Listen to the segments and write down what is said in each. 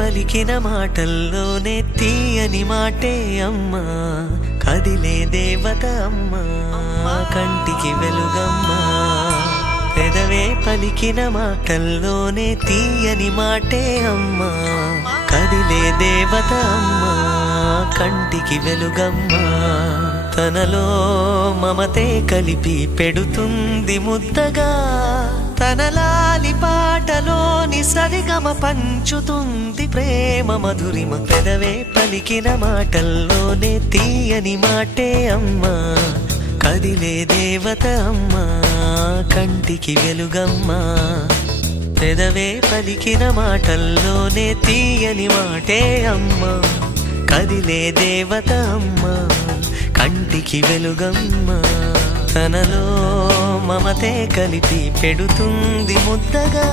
పలికిన మాటల్లోనే తీయని మాటే అమ్మా కదిలే దేవత అమ్మా కంటికి వెలుగమ్మా పెదవే పలికిన మాటల్లోనే తీయని మాటే అమ్మా కదిలే దేవత అమ్మా కంటికి వెలుగమ్మా తనలో మమతే కలిపి పెడుతుంది ముద్దగా తన లాలి పాటలోని సరిగమ పంచుతుంది ప్రేమ మధురిమ పెదవే పలికిన మాటల్లోనే తీయని మాటే అమ్మా కదిలే దేవత అమ్మా కంటికి వెలుగమ్మా పెదవే పలికిన మాటల్లోనే తీయని మాటే అమ్మా కదిలే దేవత అమ్మా కంటికి వెలుగమ్మా తనలో మమతే కలిపి పెడుతుంది ముద్దగా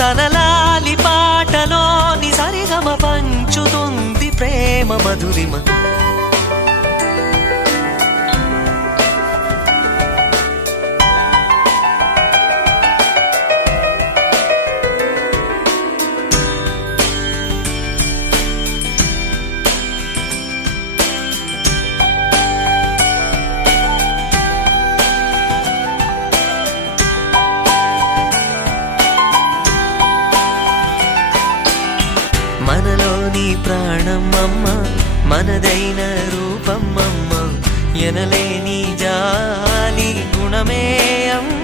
తన లాలి పాటలోని సరిగమ పంచుతుంది ప్రేమ మధురిమ మనలోని ప్రాణమమ్మ మనదైన రూపమమ్మ ఎనలేని జాలి గుణమే అమ్మ